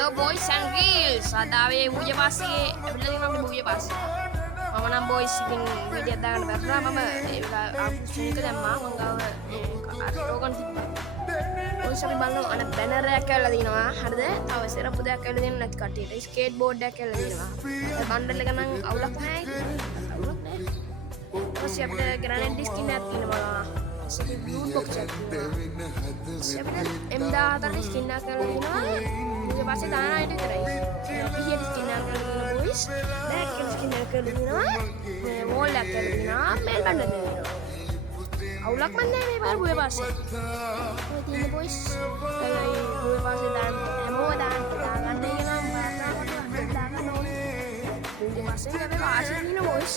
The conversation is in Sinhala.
Halo boys and girls, ada punya pasti, bilang memang punya pasti. Mama nam boys ikin video dagan berra mama aku sini ke mama manggaw rogan tibba. Boys අපි බලමු අන බැනර් එකක් කියලා දිනවා. හරිද? තව සෙරප්පු දෙකක් කියලා දෙන්න නැති කට්ටියට. ස්කේට් බෝඩ් එකක් කියලා දිනවා. ඒ බන්ඩල් එක නම් අවුලක් නැහැ. අවුලක් නැහැ. ඊපස්සේ අපිට ග්‍රැනේඩ් ස්කින් එකක් තියෙනවා. ඒක බ්ලූ බොක්ස් එකක් තියෙනවා. අපිට M14 ස්කින් එකක් කියලා දිනවා. ඊට පස්සේ දාන අයිට විතරයි. අපි hier ස්කින් එකක් කියලා දිනවා boys. බෑක් එක ස්කින් එකක් කියලා දිනවා. මේ වෝල් එකක් කියලා දිනවා. මේල් බන්ඩල් දෙනවා. අවුලක් මන්නේ මේ පාර බුවේ පාසේ. ඔය තියෙන boys. ඒ බුවේ පාසේ දාන්න හැමෝම දාන්න ගන්න එක නම් දාගන්න ඕනේ. බුවේ පාසේ අපි පාසේ තියෙන boys.